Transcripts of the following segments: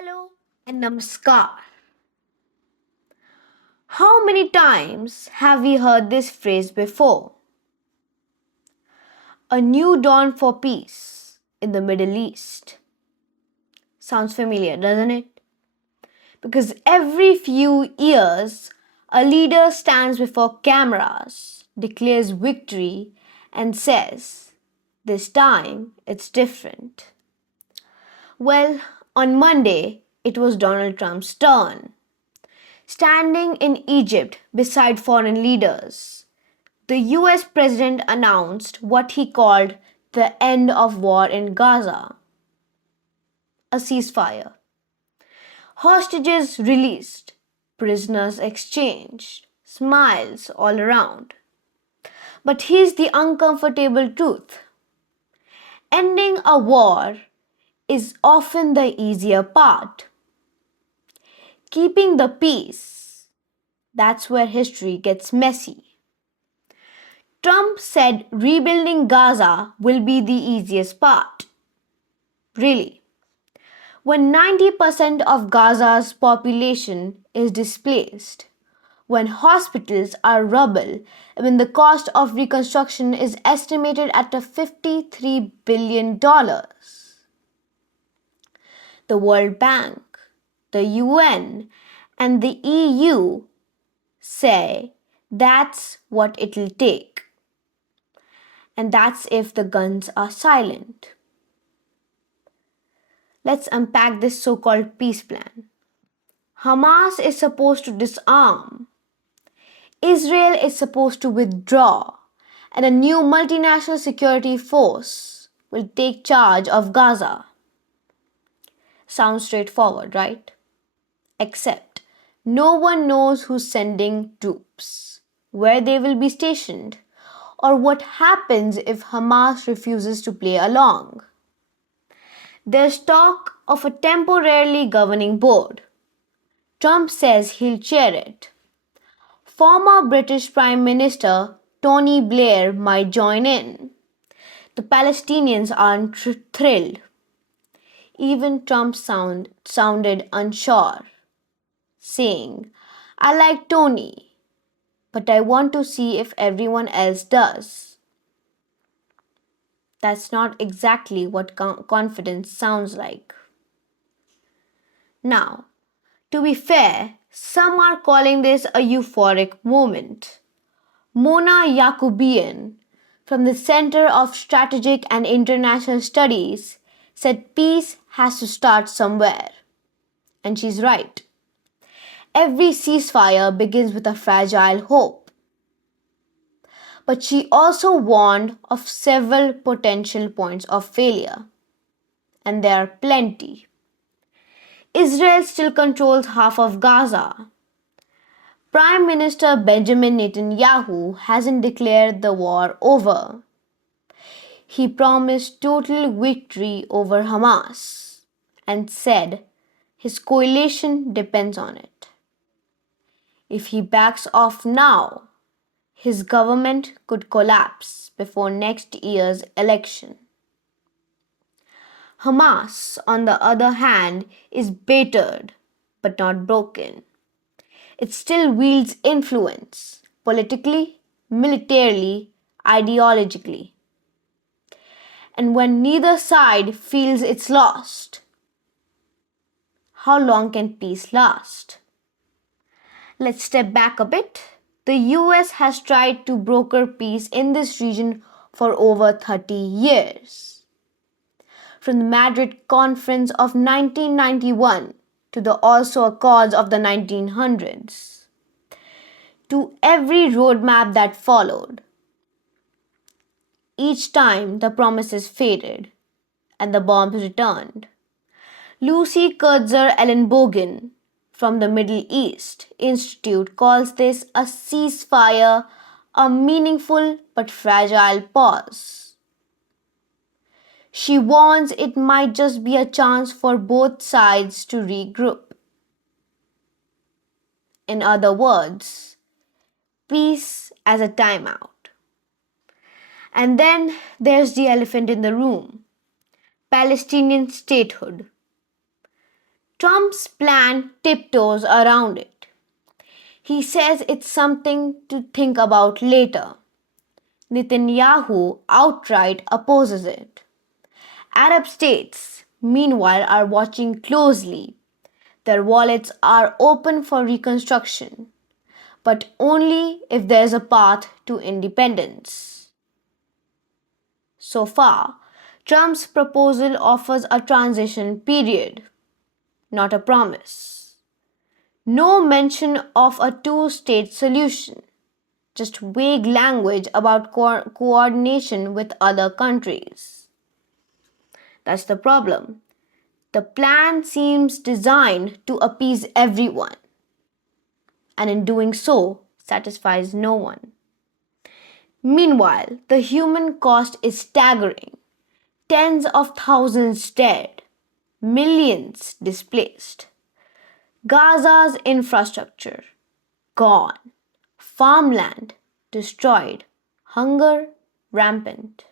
Hello and namaskar. How many times have we heard this phrase before? A new dawn for peace in the Middle East. Sounds familiar, doesn't it? Because every few years, a leader stands before cameras, declares victory, and says, "This time it's different." Well, on Monday, it was Donald Trump's turn. Standing in Egypt beside foreign leaders, the US president announced what he called the end of war in Gaza, a ceasefire. Hostages released, prisoners exchanged, smiles all around. But here's the uncomfortable truth: ending a war is often the easier part. Keeping the peace, that's where history gets messy. Trump said rebuilding Gaza will be the easiest part. Really? When 90% of Gaza's population is displaced, when hospitals are rubble, and when the cost of reconstruction is estimated at $53 billion. The World Bank, the UN, and the EU say that's what it'll take. And that's if the guns are silent. Let's unpack this so-called peace plan. Hamas is supposed to disarm. Israel is supposed to withdraw. And a new multinational security force will take charge of Gaza. Sounds straightforward, right? Except no one knows who's sending troops, where they will be stationed, or what happens if Hamas refuses to play along. There's talk of a temporarily governing board. Trump says he'll chair it. Former British Prime Minister Tony Blair might join in. The Palestinians aren't thrilled. Even Trump sounded unsure, saying, "I like Tony, but I want to see if everyone else does." That's not exactly what confidence sounds like. Now, to be fair, some are calling this a euphoric moment. Mona Yakubian from the Center of Strategic and International Studies said peace has to start somewhere. And she's right. Every ceasefire begins with a fragile hope. But she also warned of several potential points of failure. And there are plenty. Israel still controls half of Gaza. Prime Minister Benjamin Netanyahu hasn't declared the war over. He promised total victory over Hamas and said his coalition depends on it. If he backs off now, his government could collapse before next year's election. Hamas, on the other hand, is battered but not broken. It still wields influence politically, militarily, ideologically. And when neither side feels it's lost, how long can peace last? Let's step back a bit. The US has tried to broker peace in this region for over 30 years. From the Madrid Conference of 1991 to the Oslo Accords of the 1900s, to every roadmap that followed. Each time the promises faded and the bombs returned. Lucy Kurtzer-Ellenbogen from the Middle East Institute calls this a ceasefire, a meaningful but fragile pause. She warns it might just be a chance for both sides to regroup. In other words, peace as a timeout. And then there's the elephant in the room: Palestinian statehood. Trump's plan tiptoes around it. He says it's something to think about later. Netanyahu outright opposes it. Arab states, meanwhile, are watching closely. Their wallets are open for reconstruction, but only if there's a path to independence. So far, Trump's proposal offers a transition period, not a promise. No mention of a two-state solution, just vague language about coordination with other countries. That's the problem. The plan seems designed to appease everyone, and in doing so, satisfies no one. Meanwhile, the human cost is staggering. Tens of thousands dead, millions displaced. Gaza's infrastructure gone, farmland destroyed, hunger rampant.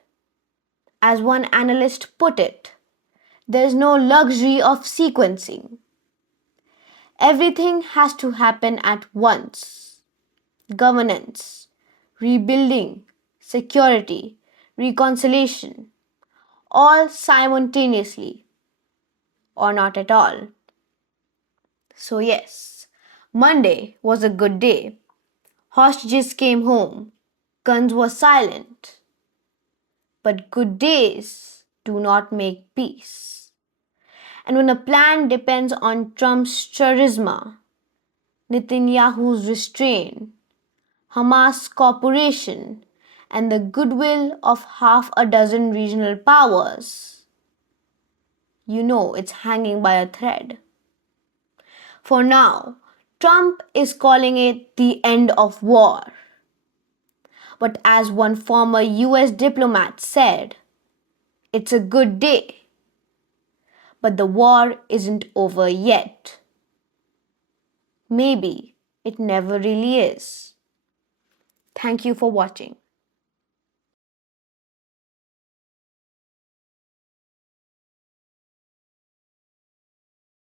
As one analyst put it, there is no luxury of sequencing. Everything has to happen at once. Governance, rebuilding, security, reconciliation, all simultaneously or not at all. So, yes, Monday was a good day. Hostages came home, guns were silent. But good days do not make peace. And when a plan depends on Trump's charisma, Netanyahu's restraint, Hamas' cooperation, and the goodwill of half a dozen regional powers, you know it's hanging by a thread. For now, Trump is calling it the end of war. But as one former US diplomat said, it's a good day. But the war isn't over yet. Maybe it never really is. Thank you for watching.